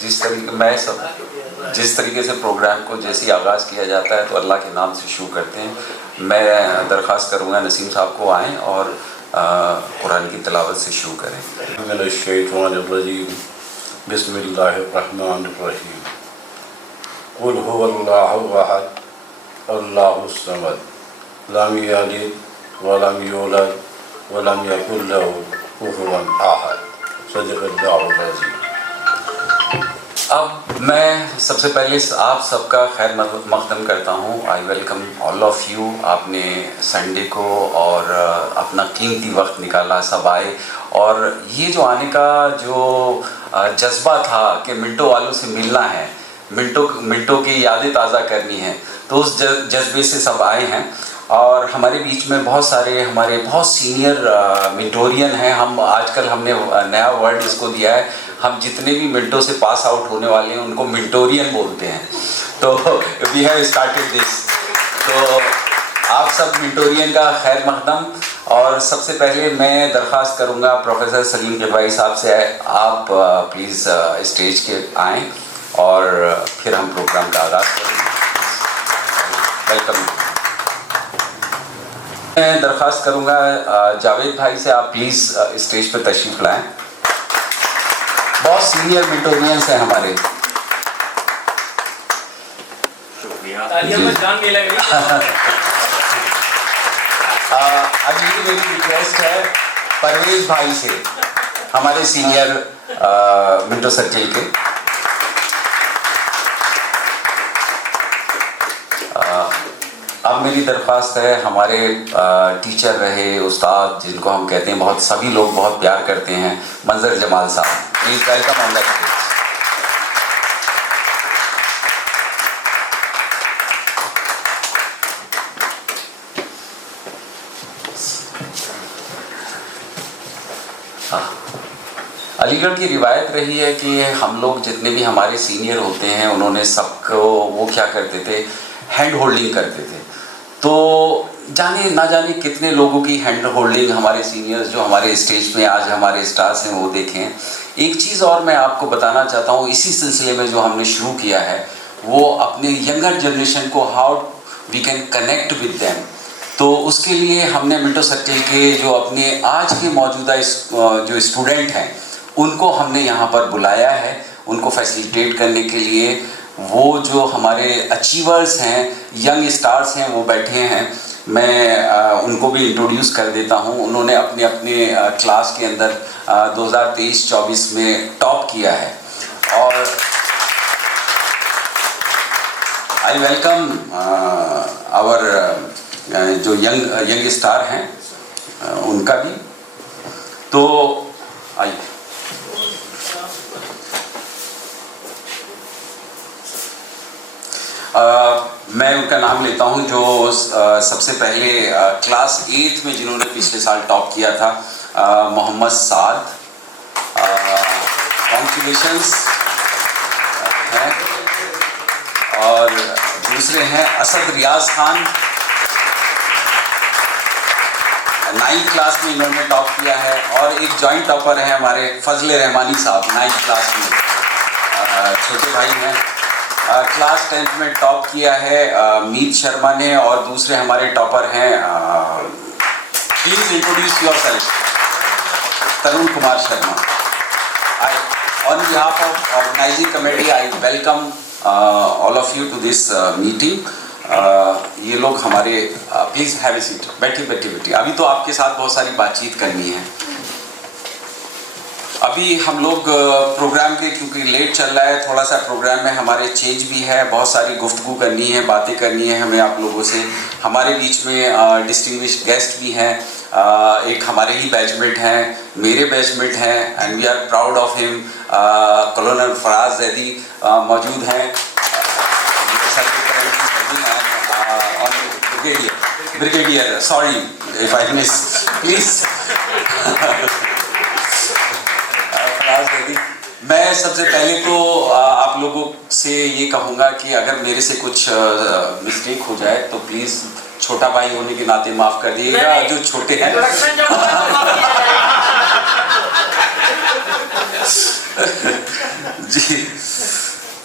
जिस तरीके से प्रोग्राम को जैसे ही आगाज़ किया जाता है तो अल्लाह के नाम से शुरू करते हैं। मैं दरख्वास्त करूँगा नसीम साहब को आएँ और कुरान की तिलावत से शुरू करें। बिस्मिल्लाहिर्रहमानिर्रहीम। कुल हुवल्लाहु अहद अल्लाहुस समद लम यलिद वलम यूलद वलम यकुल लहू कुफुवन अहद। सदक़ल्लाहुल अज़ीम। अब मैं सबसे पहले आप सबका खैर मक़दम करता हूँ। I welcome all of you. आपने संडे को और अपना कीमती वक्त निकाला, सब आए, और ये जो आने का जो जज्बा था कि मिंटो वालों से मिलना है, मिंटो की यादें ताज़ा करनी है, तो उस जज्बे से सब आए हैं। और हमारे बीच में बहुत सारे हमारे बहुत सीनियर मिंटोरियन हैं। हम आजकल हमने नया वर्ड इसको दिया है, हम जितने भी मिंटो से पास आउट होने वाले हैं उनको मिंटोरियन बोलते हैं। तो वी हैव स्टार्टेड दिस। तो आप सब मिंटोरियन का खैर मक़दम। और सबसे पहले मैं दरख्वास्त करूँगा प्रोफेसर सलीम किरवाई साहब से, आप प्लीज़ स्टेज के आएँ और फिर हम प्रोग्राम का आगाज़ करेंगे। वेलकम। मैं दरख्वास्त करूँगा जावेद भाई से, आप प्लीज़ स्टेज पर तशरीफ़ लाएँ। बहुत सीनियर मिंटोरियंस हैं हमारे। अगली मेरी रिक्वेस्ट है परवेज भाई से, हमारे सीनियर मिंटो सर्किल के। अब मेरी दरख्वास्त है हमारे टीचर रहे, उस्ताद जिनको हम कहते हैं, बहुत सभी लोग बहुत प्यार करते हैं, मंजर जमाल साहब, please welcome on the stage. Aligarh की रिवायत रही है कि हम लोग जितने भी हमारे सीनियर होते हैं उन्होंने सबको वो क्या करते थे, हैंड होल्डिंग करते थे। तो जाने ना जाने कितने लोगों की हैंड होल्डिंग हमारे सीनियर्स जो हमारे स्टेज में आज हमारे स्टार्स हैं वो देखें। एक चीज़ और मैं आपको बताना चाहता हूँ, इसी सिलसिले में जो हमने शुरू किया है वो अपने यंगर जनरेशन को how we can connect with them. तो उसके लिए हमने मिंटो सर्किल के जो अपने आज के मौजूदा जो स्टूडेंट हैं उनको हमने यहाँ पर बुलाया है, उनको फैसिलिटेट करने के लिए। वो जो हमारे अचीवर्स हैं, यंग स्टार्स हैं, वो बैठे हैं। मैं उनको भी इंट्रोड्यूस कर देता हूँ। उन्होंने अपने अपने क्लास के अंदर 2023-24 में टॉप किया है। और आई वेलकम आवर जो यंग स्टार हैं उनका भी। तो आइए, मैं उनका नाम लेता हूं जो सबसे पहले क्लास 8 में जिन्होंने पिछले साल टॉप किया था, मोहम्मद साद, कॉन्ग्रेचुलेशंस हैं। और दूसरे हैं असद रियाज खान, 9th क्लास में इन्होंने टॉप किया है। और एक जॉइंट टॉपर है हमारे फजले रहमानी साहब, 9th क्लास में, छोटे भाई हैं। क्लास 10th में टॉप किया है मीत शर्मा ने। और दूसरे हमारे टॉपर हैं, please introduce yourself, Tarun Kumar Sharma. On behalf of organising committee I welcome all of you to this meeting. ये लोग हमारे, प्लीज हैव ए सीट, बैठिए। अभी तो आपके साथ बहुत सारी बातचीत करनी है। अभी हम लोग प्रोग्राम के, क्योंकि लेट चल रहा है थोड़ा सा, प्रोग्राम में हमारे चेंज भी है, बहुत सारी गुफ्तगू करनी है, बातें करनी है हमें आप लोगों से। हमारे बीच में डिस्टिंग्विश्ड गेस्ट भी हैं, एक हमारे ही बैचमेट हैं, मेरे बैचमेट हैं, and we are proud of him. कॉलोनल Faraz Zaidi मौजूद हैं, brigadier, sorry if I miss, please. मैं सबसे पहले तो आप लोगों से ये कहूँगा कि अगर मेरे से कुछ मिस्टेक हो जाए तो प्लीज़ छोटा भाई होने के नाते माफ़ कर दिएगा, जो छोटे हैं। जी,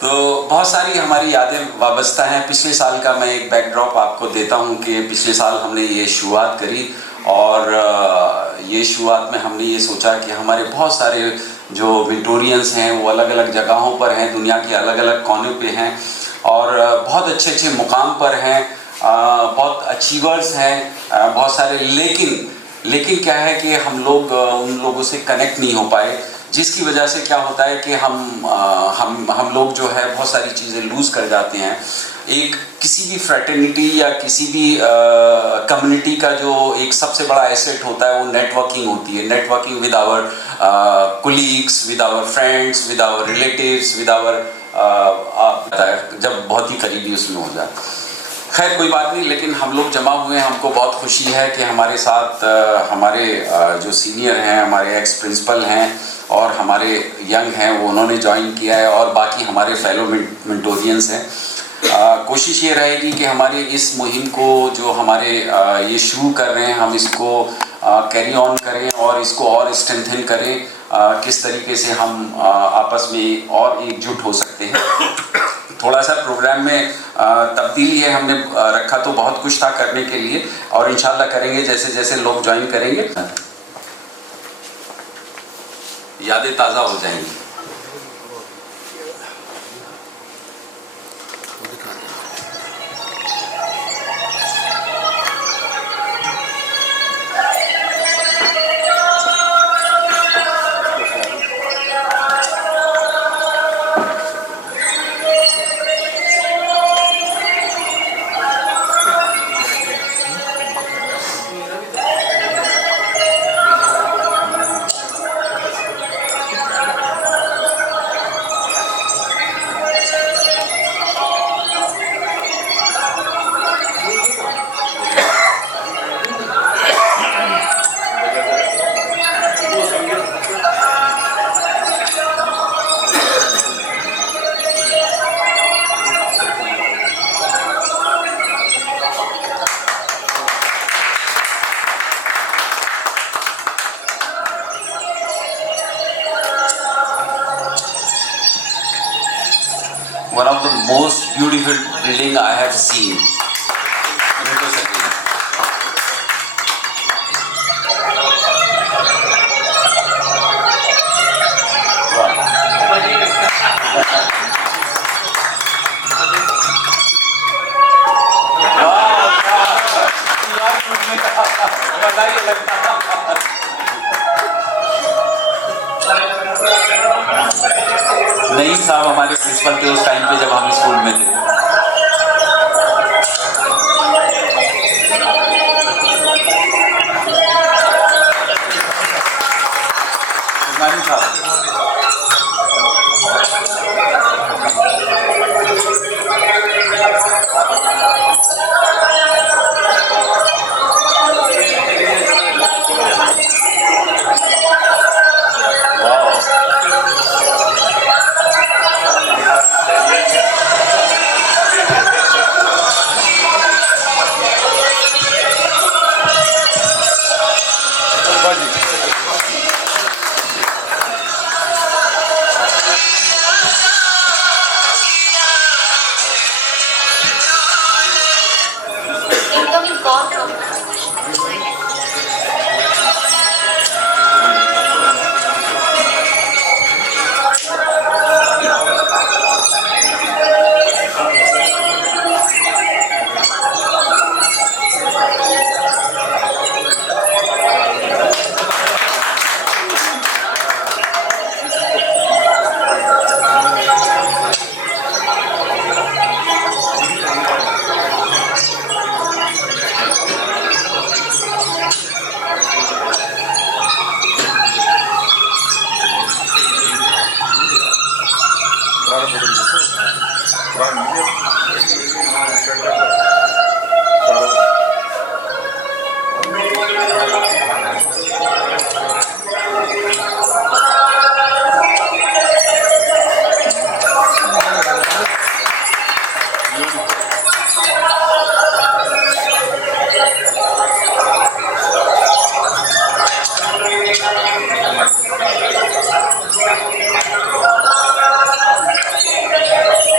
तो बहुत सारी हमारी यादें वाबस्ता हैं। पिछले साल का मैं एक बैकड्रॉप आपको देता हूं कि पिछले साल हमने ये शुरुआत करी और ये शुरुआत में हमने ये सोचा कि हमारे बहुत सारे जो मेंटोरियंस हैं वो अलग अलग जगहों पर हैं, दुनिया के अलग अलग कोने पे हैं और बहुत अच्छे अच्छे मुकाम पर हैं, बहुत अचीवर्स हैं, बहुत सारे। लेकिन क्या है कि हम लोग उन लोगों से कनेक्ट नहीं हो पाए, जिसकी वजह से क्या होता है कि हम लोग जो है बहुत सारी चीज़ें लूज़ कर जाते हैं। एक किसी भी फ्रेटर्निटी या किसी भी कम्युनिटी का जो एक सबसे बड़ा एसेट होता है वो नेटवर्किंग होती है। Networking with our colleagues, with our friends, with our relatives, with our जब बहुत ही करीबी उसमें हो जाए। खैर कोई बात नहीं, लेकिन हम लोग जमा हुए हैं। हमको बहुत खुशी है कि हमारे साथ हमारे जो सीनियर हैं, हमारे एक्स प्रिंसिपल हैं और हमारे यंग हैं, वो उन्होंने ज्वाइन किया है और बाकी हमारे फेलो मेंटोरियंस हैं। कोशिश ये रहेगी कि हमारे इस मुहिम को जो हमारे ये शुरू कर रहे हैं, हम इसको कैरी ऑन करें और इसको और स्ट्रेंथन करें। किस तरीके से हम आपस में और एकजुट हो सकते हैं। थोड़ा सा प्रोग्राम में तब्दीली है, हमने रखा तो बहुत कुछ था करने के लिए और इंशाल्लाह करेंगे जैसे जैसे लोग ज्वाइन करेंगे, यादें ताज़ा हो जाएंगी। One of the most beautiful building I have seen. नहीं साहब, हमारे प्रिंसिपल थे उस टाइम पे जब हम स्कूल में थे।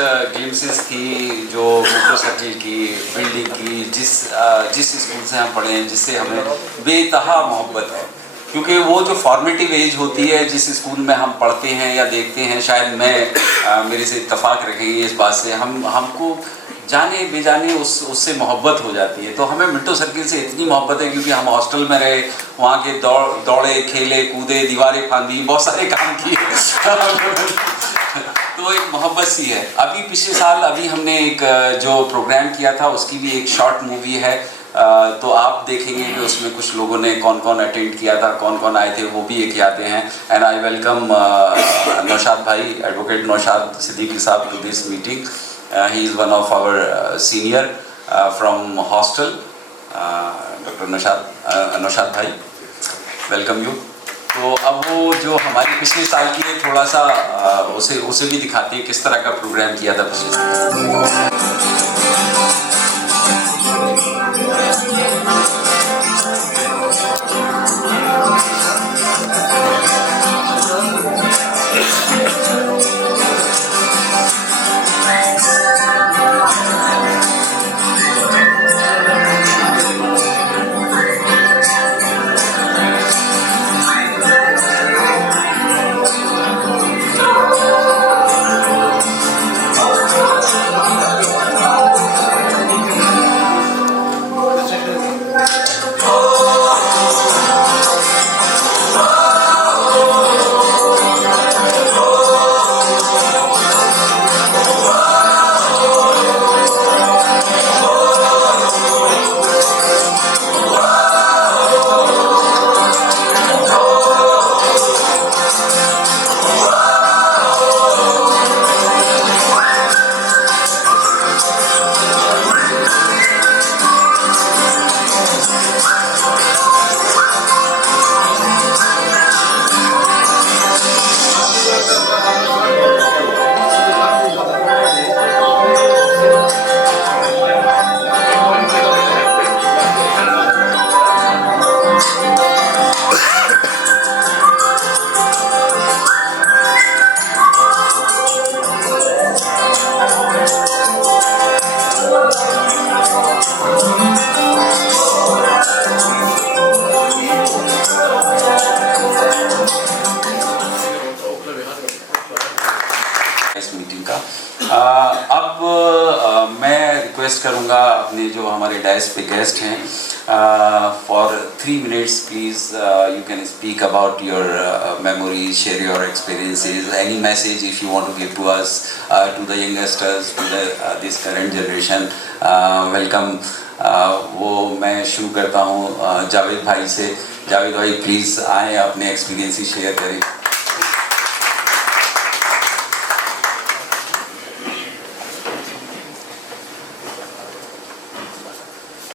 ग्लिम्सेस थी जो मेट्रो सर्किल की बिल्डिंग की, जिस स्कूल से हम पढ़े हैं, जिससे हमें बेतहा मोहब्बत है, क्योंकि वो जो फॉर्मेटिव एज होती है जिस स्कूल में हम पढ़ते हैं या देखते हैं, शायद मेरे से इत्तेफाक रखेंगे इस बात से, हमको जाने बेजाने उससे मोहब्बत हो जाती है। तो हमें मिंटो सर्किल से इतनी मोहब्बत है क्योंकि हम हॉस्टल में रहे, वहाँ के दौड़े खेले कूदे, दीवारें फांदी, बहुत सारे काम किए तो एक मोहब्बत सी है। अभी पिछले साल हमने एक जो प्रोग्राम किया था उसकी भी एक शॉर्ट मूवी है, तो आप देखेंगे कि उसमें कुछ लोगों ने कौन कौन अटेंड किया था, कौन कौन आए थे, वो भी एक यादें हैं। एंड आई वेलकम नौशाद भाई, एडवोकेट नौशाद सिद्दीकी साहब to this meeting. He is one of our senior from hostel. Doctor Naushad भाई, वेलकम यू। तो अब वो जो हमारी पिछले साल की है, थोड़ा सा उसे भी दिखाते हैं किस तरह का प्रोग्राम किया था पिछले साल। अब मैं रिक्वेस्ट करूंगा अपने जो हमारे डायस पे गेस्ट हैं, for 3 minutes please you can speak about your memories, share your experiences, any message if you want to give to us, to the youngsters, to the this current generation. Welcome. वो मैं शुरू करता हूँ जावेद भाई से। जावेद भाई please आए, अपने एक्सपीरियंस शेयर करें।